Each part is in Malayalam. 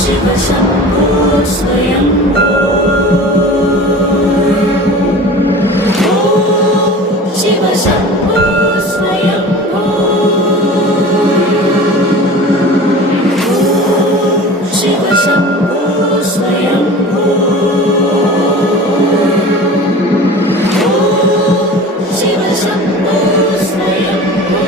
शिव शम्भो स्वयम्भो शिव शम्भो स्वयम्भो शिव शम्भो स्वयम्भो शिव शम्भो स्वयम्भो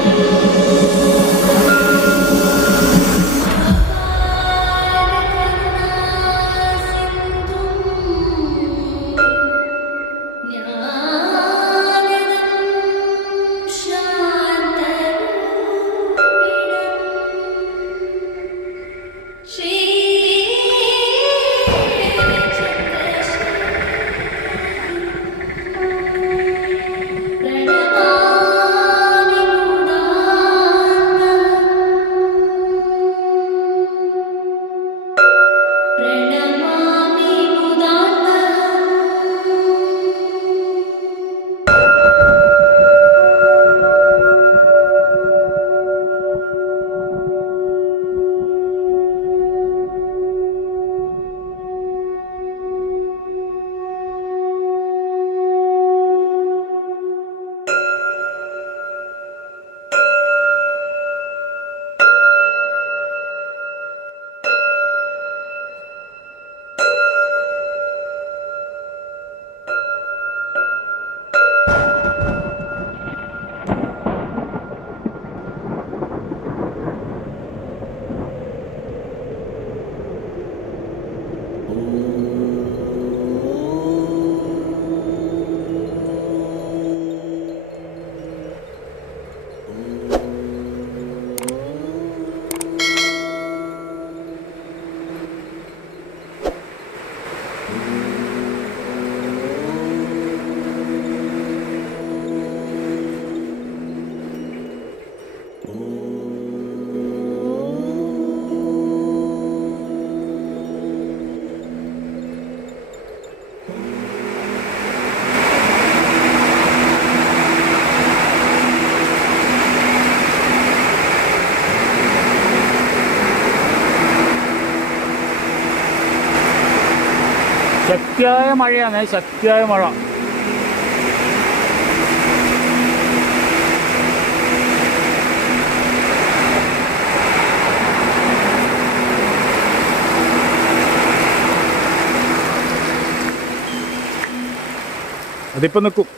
ശക്തിയായ മഴയാണ്, ശക്തിയായ മഴ. അതിപ്പോൾ നിൽക്കും.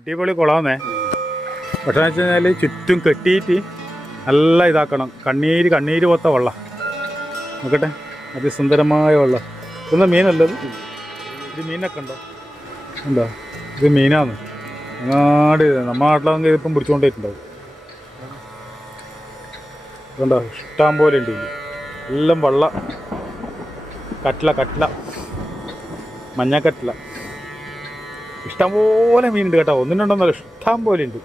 അടിപൊളി കുളമേ. പക്ഷേ വെച്ച് കഴിഞ്ഞാൽ ചുറ്റും കെട്ടിയിട്ട് നല്ല ഇതാക്കണം. കണ്ണീര് പോത്ത വെള്ളം നോക്കട്ടെ, അതിസുന്ദരമായ വെള്ളം. ഇതൊന്നും മീനല്ലത്, ഇത് മീനൊക്കെ ഉണ്ടോ? ഉണ്ടോ? ഇത് മീനാണ്. അങ്ങാട് നമ്മുടെ നാട്ടിലാണെങ്കിൽ ഇതിപ്പം പിടിച്ചുകൊണ്ടിട്ടുണ്ടാവും. ഇതുണ്ടോ, ഇഷ്ടം പോലെ ഉണ്ട്. എല്ലാം വെള്ളം. കട്ട്ല മഞ്ഞക്കട്ട്ല ഇഷ്ടംപോലെ മീനുണ്ട് കേട്ടോ. ഒന്നിനുണ്ടെന്നല്ല, ഇഷ്ടം പോലെ ഉണ്ട്.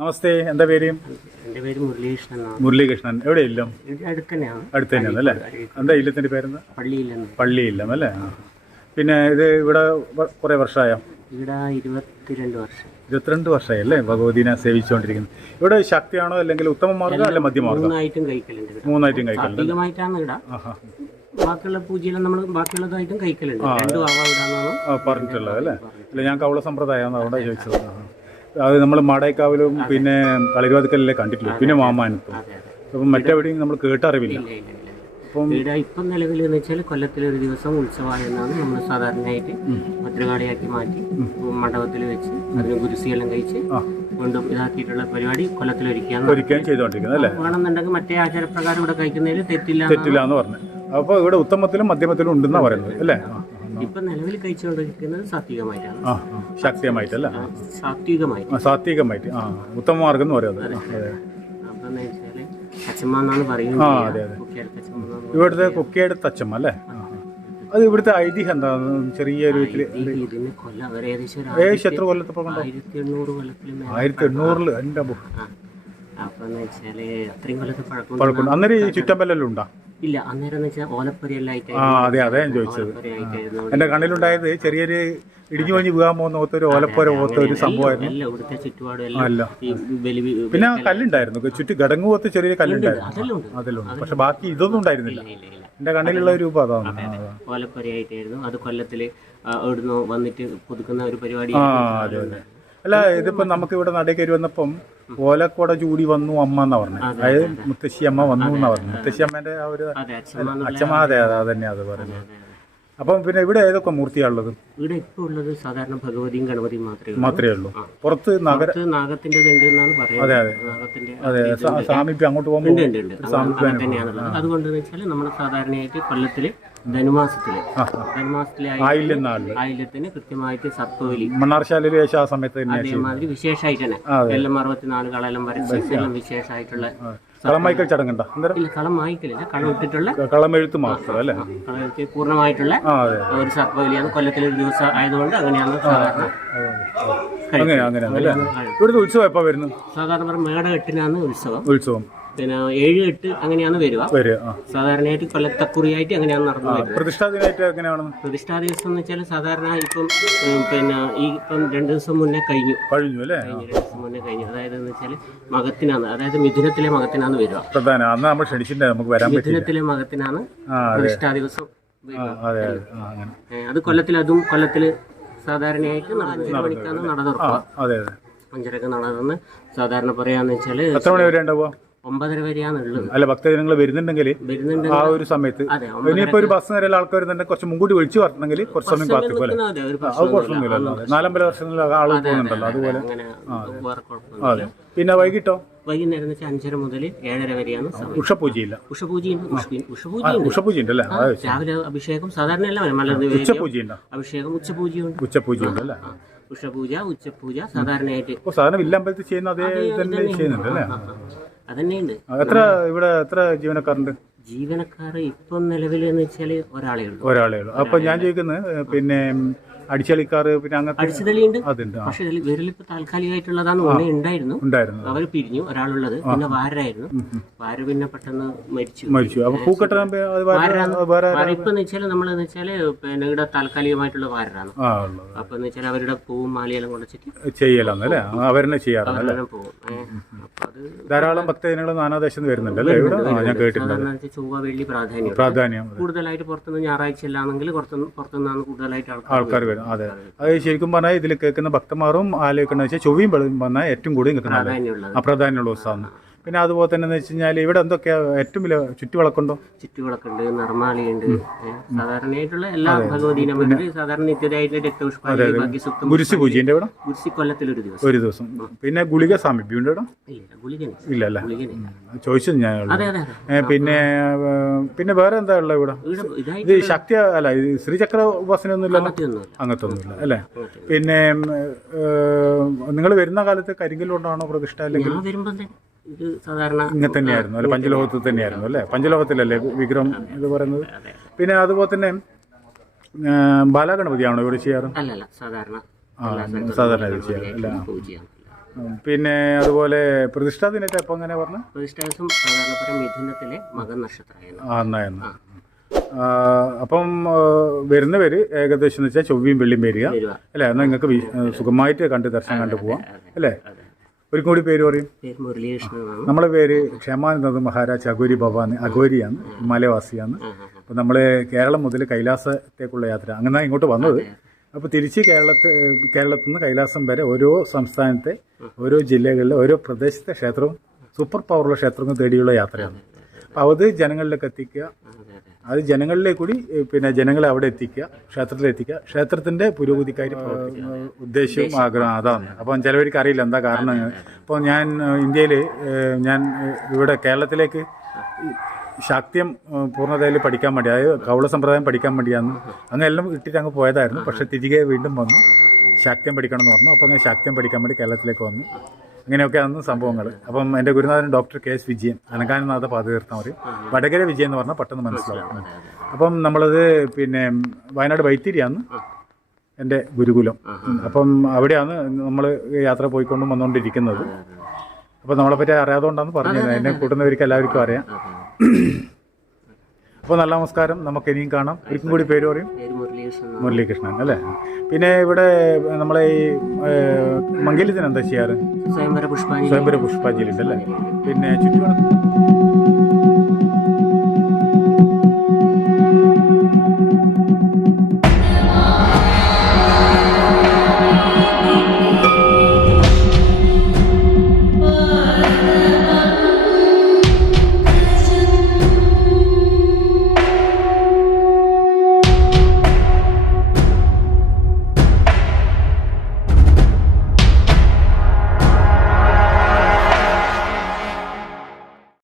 നമസ്തേ, എന്താ പേര്? എൻ്റെ പേര് മുരളീകൃഷ്ണൻ എന്നാണ്. മുരളീകൃഷ്ണൻ. എവിടെ ഇല്ലം? ഇത് അടുത്ത് തന്നെയാണ്. അടുത്ത് തന്നെയാണ് അല്ലേ? എന്താ ഇല്ലത്തിൻ്റെ പേരെന്താ? പള്ളിയില്ലെന്ന്. പള്ളിയില്ലം അല്ലേ? ആ. പിന്നെ ഇത് ഇവിടെ കുറേ വർഷമായോ? ഇവിടെ 22 വർഷം. 22 വർഷമായി അല്ലേ ഭഗവതിനെ സേവിച്ചുകൊണ്ടിരിക്കുന്നത്? ഇവിടെ ശക്തിയാണോ അല്ലെങ്കിൽ ഉത്തമ മാർഗ്ഗം അല്ല മധ്യമാർഗ്ഗം? മൂന്നായിട്ടും കഴിക്കലുണ്ട്. മൂന്നായിട്ടും കഴിക്കലുണ്ട്. സാത്വികമായിട്ടാണ് ഇവിടെ. ബാക്കിയുള്ള പൂജയെല്ലാം നമ്മൾ ബാക്കിയുള്ളതായിട്ടും കഴിക്കലുണ്ട്. രണ്ടും ആവാം ഇടാന്നാണ് പറഞ്ഞിട്ടുള്ളത് അല്ലേ? അല്ല, ഞാൻ കൗള സമ്പ്രദായമാണ് അവിടെ ചോദിച്ചത്. അത് നമ്മൾ മാടേക്കാവിലും പിന്നെ കളിവാതിക്കലല്ലേ കണ്ടിട്ടില്ല, പിന്നെ മാമാനത്തും. അപ്പം മറ്റെവിടെയും നമ്മൾ കേട്ടറിവില്ല. ഇവിടെ ഇപ്പം നിലവിൽ എന്ന് വെച്ചാൽ കൊല്ലത്തിലൊരു ദിവസം ഉത്സവമായെന്നാണ് നമ്മൾ സാധാരണയായിട്ട് ഭദ്രകാളിയാക്കി മാറ്റി മണ്ഡപത്തിൽ വെച്ച് അതിന് ഗുരുസിയെല്ലാം കഴിച്ച് വീണ്ടും ഇതാക്കിയിട്ടുള്ള പരിപാടി കൊല്ലത്തിലൊരിക്കാൻ ചെയ്തുകൊണ്ടിരിക്കുന്നത് അല്ലേ? വേണമെന്നുണ്ടെങ്കിൽ മറ്റേ ആചാരപ്രകാരം ഇവിടെ കഴിക്കുന്നതിൽ തെറ്റില്ല എന്ന് പറഞ്ഞു. അപ്പോൾ ഇവിടെ ഉത്തമത്തിലും മധ്യമത്തിലും ഉണ്ടെന്നാണ് പറയുന്നത് അല്ലേ? ഇപ്പൊ നിലവിൽ കഴിച്ചുകൊണ്ടിരിക്കുന്നത് സാത്വികമായിട്ടാണ്. ശാക്തികമായിട്ടല്ല, സാത്വികമായിട്ട്. ഉത്തമ മാർഗം എന്ന് പറയുന്നത്. അപ്പൊ വെച്ചാല് അച്ചമ്മ എന്നാണ് പറയുന്നത്. ഇവിടുത്തെ കുക്കിയുടെ തച്ചമ്മ അല്ലേ? അത് ഇവിടുത്തെ ഐതിഹ്യം എന്താ? ചെറിയൊരു ഇതിന് കൊല്ലം എത്ര കൊല്ലത്തെ 1800 കൊല്ലത്തിൽ 1800 എൻ്റെ അപ്പൊ വെച്ചാല് അത്രയും കൊല്ലത്തെ പഴക്കം. അന്നേരം ഈ ചുറ്റമ്പലെല്ലാം ഉണ്ടാ? ഇല്ല, അന്നേരം വെച്ചാൽ ഓലപ്പുരയെല്ലാം അതെ ഞാൻ ചോദിച്ചത്. എന്റെ കണ്ണിലുണ്ടായത് ചെറിയൊരു ഇടിഞ്ഞു കഴിഞ്ഞ് വീഴാൻ പോകുന്ന ഒരു ഓലപ്പുര പോലത്തെ ഒരു സംഭവമായിരുന്നു. ഇവിടുത്തെ ചുറ്റുപാടും അല്ല, പിന്നെ കല്ലുണ്ടായിരുന്നു, ചുറ്റും ഗടങ്ങ് പോലത്തെ ചെറിയ കല്ലുണ്ടായിരുന്നു. അതിലുണ്ട്, പക്ഷെ ബാക്കി ഇതൊന്നും ഉണ്ടായിരുന്നില്ല. എന്റെ കണ്ണിലുള്ള ഒരു രൂപം അതാണ്. ഓലപ്പുരയായിട്ടായിരുന്നു അത്. കൊല്ലത്തില് ഇവിടുന്ന് വന്നിട്ട് പുതുക്കുന്ന ഒരു പരിപാടി. അതെ. അല്ല, ഇതിപ്പോ നമുക്ക് ഇവിടെ നടക്കേരി വന്നപ്പം ഓലക്കോട ചൂടി വന്നു അമ്മ എന്നാ പറഞ്ഞത്. അതായത് മുത്തശ്ശി അമ്മ വന്നു എന്നാ പറഞ്ഞു. മുത്തശ്ശി അമ്മേന്റെ ആ ഒരു അച്ഛമ്മ. അതെ, അതന്നെ അത് പറയുന്നത്. അപ്പം പിന്നെ ഇവിടെ ഏതൊക്കെ മൂർത്തിയാണുള്ളത്? ഇവിടെ ഇപ്പൊ ഉള്ളത് സാധാരണ ഭഗവതിയും ഗണപതിയും മാത്രമേ ഉള്ളൂ. പുറത്ത് നാഗത്തിന്റെ സാമീപ്യം അങ്ങോട്ട് പോകുമ്പോൾ അതുകൊണ്ട് വെച്ചാൽ നമ്മുടെ സാധാരണയായിട്ട് കൊല്ലത്തില് ധനുമാസത്തിലെ ആയില്യത്തിന് കൃത്യമായിട്ട് സത്വലി മണ്ണാർശാലയിൽ ആ സമയത്ത് അതേമാതിരി വിശേഷമായിട്ട് തന്നെ എല്ലാം 64 കളെല്ലാം വരച്ച് വിശേഷമായിട്ടുള്ള കളമൈക്കൽ ചടങ്ങുണ്ടോ? കളം വായിക്കലില്ല, കളം ഇട്ടിട്ടുള്ള കളമെഴുത്ത് മാത്രം അല്ലേ? കളമെഴുത്ത് പൂർണ്ണമായിട്ടുള്ള ഒരു സത്വലിയാണ്. കൊല്ലത്തിലൊരു ദിവസം ആയതുകൊണ്ട് അങ്ങനെയാണ് സാധാരണ. ഇവിടുത്തെ ഉത്സവം എപ്പോ വരുന്നു? സാധാരണ മേട 8-നാണ് ഉത്സവം. പിന്നെ 7-8 അങ്ങനെയാണ് വരിക. സാധാരണയായിട്ട് കൊല്ലത്തക്കുറിയായിട്ട് അങ്ങനെയാണ് നടന്നു വരുന്നത്. പ്രതിഷ്ഠാ ദിവസം എന്ന് വെച്ചാൽ സാധാരണ ഇപ്പം പിന്നെ ഈ ഇപ്പം 2 ദിവസം മുന്നേ കഴിഞ്ഞു അല്ലേ? 2 ദിവസം മുന്നേ കഴിഞ്ഞു. അതായത് എന്ന് വെച്ചാൽ മകത്തിനാണ്, അതായത് മിഥുനത്തിലെ മകത്തിനാണ് വരിക. മിഥുനത്തിലെ മകത്തിനാണ് പ്രതിഷ്ഠാ ദിവസം. അത് കൊല്ലത്തില് സാധാരണയായിട്ട് 5 മണിക്കാണ് നട തുറക്കുക. 5:30 നട തുറന്ന് സാധാരണ പറയാന്ന് വെച്ചാല് 9:30 വരെയാണ് ഉള്ളത്. അല്ല, ഭക്തജനങ്ങൾ വരുന്നുണ്ടെങ്കിൽ ആ ഒരു സമയത്ത് ഇനിയിപ്പോ ഒരു ബസ് നിരയിൽ ആൾക്കാർ വരുന്നുണ്ടെങ്കിൽ കുറച്ച് മുൻകൂട്ടി വിളിച്ചു പറഞ്ഞെങ്കിൽ കുറച്ച് സമയം കാത്തിക്കും അല്ലേ? അത് കുഴപ്പമൊന്നുമില്ലല്ലോ. 4-5 വർഷങ്ങളിൽ ആൾ പോകുന്നുണ്ടല്ലോ അതുപോലെ. അതെ. പിന്നെ വൈകിട്ടോ? വൈകുന്നേരം 5:30 മുതൽ 7:30 വരെയാണ്. ഉഷപൂജയില്ല? ഉഷപൂജ ഉണ്ടല്ലേ? രാവിലെ അഭിഷേകം സാധാരണ എല്ലാം ഉച്ചപൂജയുണ്ടോ? അഭിഷേകം ഉച്ചപൂജയുണ്ട്. ഉച്ചപൂജയുണ്ടല്ലേ? ഉഷപൂജ, ഉച്ചപൂജ സാധാരണയായിട്ട് സാധാരണ വില്ലമ്പലത്തിൽ ചെയ്യുന്ന അതേ തന്നെ ചെയ്യുന്നുണ്ട് അല്ലേ? അതന്നെയുണ്ട്. ഇവിടെ എത്ര ജീവനക്കാരുണ്ട്? ജീവനക്കാർ ഇപ്പം നിലവിൽ എന്ന് വെച്ചാൽ ഒരാളേ ഉള്ളൂ. അപ്പൊ ഞാൻ ചോദിക്കുന്നത് പിന്നെ അടിച്ചളിക്കാറ് പിന്നെ അങ്ങനത്തെ അടിച്ചതളിയുണ്ട്. പക്ഷെ വിരലിപ്പോ താൽക്കാലികമായിട്ടുള്ളതാണ്. ഉണ്ടായിരുന്നു, അവർ പിരിഞ്ഞു. ഒരാളുള്ളത് പിന്നെ വാരായിരുന്നു. വാര പിന്നെ പെട്ടെന്ന് മരിച്ചു. അപ്പൊ പൂക്കെട്ട ഇപ്പൊ വെച്ചാല് നമ്മളെന്ന് വെച്ചാല് പിന്നെ ഇവിടെ താൽക്കാലികമായിട്ടുള്ള വാരാണ്. അപ്പൊ എന്ന് വെച്ചാൽ അവരുടെ പൂവും മാലയെല്ലാം കൊണ്ടുവച്ചിട്ട് ചെയ്യലാന്നല്ലേ? അവരെന്നെ ചെയ്യാറുണ്ട്. ധാരാളം ഭക്തജനങ്ങൾ നാനാദേശത്ത് വരുന്നുണ്ട് അല്ലേ ഇവിടെ? ഞാൻ കേട്ടിട്ടുണ്ട്. ചൊവ്വ വെള്ളി പ്രാധാന്യം കൂടുതലായിട്ട് പുറത്തുനിന്ന് ഞായറാഴ്ച അല്ലാണെങ്കിൽ പുറത്തുനിന്നാണ് കൂടുതലായിട്ട് ആൾക്കാർ വരും. അതെ, അത് ശരിക്കും പറഞ്ഞാൽ ഇതിൽ കേൾക്കുന്ന ഭക്തന്മാരും ആലോചിക്കണമെന്ന് വെച്ചാൽ ചൊവ്വയും പറഞ്ഞാൽ ഏറ്റവും കൂടുതൽ നിൽക്കുന്നത് പ്രാധാന്യമുള്ള ഉത്സവമാണ്. പിന്നെ അതുപോലെ തന്നെ എന്ന് വെച്ച് കഴിഞ്ഞാൽ ഇവിടെ എന്തൊക്കെയാ ഏറ്റവും വലിയ ചുറ്റുവിളക്കുണ്ടോ? ചുറ്റുവിളക്കുണ്ട്, നിർമ്മാലയുണ്ട്, സാധാരണയായിട്ടുള്ള എല്ലാ ഭഗവതീനമുണ്ട്. സാധാരണ നിത്യതായിട്ട് രക്തപുഷ്പാഞ്ജലി, ഗുരുസി പൂജയുണ്ട് ഇവിടെ. ഗുരുസി കൊല്ലത്തിൽ ഒരു ദിവസം. പിന്നെ ഗുളിക സാമീപ്യം ഉണ്ട് ഇവിടെ? ഇല്ല അല്ലേ? ചോദിച്ചത് ഞാൻ. പിന്നെ വേറെ എന്താ ഉള്ളത് ഇവിടെ? ഇത് ശക്തി അല്ല, ശ്രീചക്ര ഉപാസന ഒന്നും ഇല്ലല്ലോ? അങ്ങനത്തെ ഒന്നുമില്ല അല്ലേ? പിന്നെ നിങ്ങൾ വരുന്ന കാലത്ത് കരിങ്കല്ലുകൊണ്ടാണോ പ്രതിഷ്ഠ? അല്ലെങ്കിൽ ഇത് സാധാരണ ഇങ്ങനെ തന്നെയായിരുന്നു അല്ലെ? പഞ്ചലോകത്തിൽ തന്നെയായിരുന്നു അല്ലേ? പഞ്ചലോകത്തിലല്ലേ വിഗ്രഹം ഇത് പറയുന്നത്? പിന്നെ അതുപോലെ തന്നെ ബാലഗണപതിയാണോ ഇവിടെ ചെയ്യാറ്? അല്ലല്ല, സാധാരണ ഇത് ചെയ്യാറ് അല്ല? പിന്നെ അതുപോലെ പ്രതിഷ്ഠാ ദിനത്തെ അപ്പം എങ്ങനെ പറഞ്ഞു? പ്രതിഷ്ഠാ ദിവസം സാധാരണ പറയും മിഥുനത്തിലെ മകൻ നക്ഷത്രമായിരുന്നു. എന്നായിരുന്നു. അപ്പം വരുന്നവര് ഏകദേശം എന്ന് വെച്ചാൽ ചൊവ്വയും വെള്ളിയും വരിക അല്ലേ? എന്നാൽ നിങ്ങൾക്ക് സുഖമായിട്ട് കണ്ട് ദർശനം കണ്ടു പോവാം അല്ലേ? ഒരു കൂടി പേര് പറയും. നമ്മളെ പേര് ക്ഷേമാനന്ദ മഹാരാജ് അഘോരി ഭവാൻ. അഘോരിയാണ്, ഹിമാലയവാസിയാണ്. അപ്പം നമ്മൾ കേരളം മുതൽ കൈലാസത്തേക്കുള്ള യാത്ര അങ്ങനെ ഇങ്ങോട്ട് വന്നത്. അപ്പോൾ തിരിച്ച് കേരളത്തിൽ നിന്ന് കൈലാസം വരെ ഓരോ സംസ്ഥാനത്തെ ഓരോ ജില്ലകളിലെ ഓരോ പ്രദേശത്തെ ക്ഷേത്രവും സൂപ്പർ പവറുള്ള ക്ഷേത്രങ്ങൾ തേടിയുള്ള യാത്രയാണ്. അപ്പോൾ അത് ജനങ്ങളിലേക്ക് എത്തിക്കുക, അത് ജനങ്ങളിലേക്ക് കൂടി പിന്നെ ജനങ്ങളെ അവിടെ എത്തിക്കുക, ക്ഷേത്രത്തിലെത്തിക്കുക, ക്ഷേത്രത്തിൻ്റെ പുരോഗതിക്കായി ഉദ്ദേശവും ആഗ്രഹം അതാണ്. അപ്പം ചിലവർക്ക് അറിയില്ല എന്താ കാരണം. ഇപ്പോൾ ഞാൻ ഇന്ത്യയിൽ ഞാൻ ഇവിടെ കേരളത്തിലേക്ക് ശാക്ത്യം പൂർണ്ണതയിൽ പഠിക്കാൻ വേണ്ടി, അതായത് കൗള സമ്പ്രദായം പഠിക്കാൻ വേണ്ടിയാണ് അങ്ങനെ എല്ലാം ഇട്ടിട്ട് അങ്ങ് പോയതായിരുന്നു. പക്ഷേ തിരികെ വീണ്ടും വന്നു ശാക്ത്യം പഠിക്കണം എന്ന് പറഞ്ഞു. അപ്പോൾ അങ്ങനെ ശാക്ത്യം പഠിക്കാൻ വേണ്ടി കേരളത്തിലേക്ക് വന്നു. അങ്ങനെയൊക്കെയാണ് സംഭവങ്ങൾ. അപ്പം എൻ്റെ ഗുരുനാഥൻ ഡോക്ടർ KS വിജയൻ, അനങ്കാനനാഥ പാദതീർത്ഥം പറയും, വടകര വിജയൻ എന്ന് പറഞ്ഞാൽ പെട്ടെന്ന് മനസ്സിലാവും. അപ്പം നമ്മളത് പിന്നെ വയനാട് വൈത്തിരിയാണ് എൻ്റെ ഗുരുകുലം. അപ്പം അവിടെയാണ് നമ്മൾ യാത്ര പോയിക്കൊണ്ടും വന്നുകൊണ്ടിരിക്കുന്നത്. അപ്പോൾ നമ്മളെപ്പറ്റി അറിയാതുകൊണ്ടാണ് പറഞ്ഞത്. എന്നെ കൂട്ടുന്നവർക്ക് എല്ലാവർക്കും അറിയാം. അപ്പോൾ നല്ല നമസ്കാരം. നമുക്ക് ഇനിയും കാണാം. ഒരിക്കും കൂടി പേര് പറയും. മുരളീകൃഷ്ണൻ അല്ലേ? പിന്നെ ഇവിടെ നമ്മളെ ഈ മംഗല്യത്തിന് എന്താ ചെയ്യാറ്? സ്വയംവര പുഷ്പാഞ്ജലി ഉണ്ട് അല്ലേ? പിന്നെ ചുറ്റുപാട്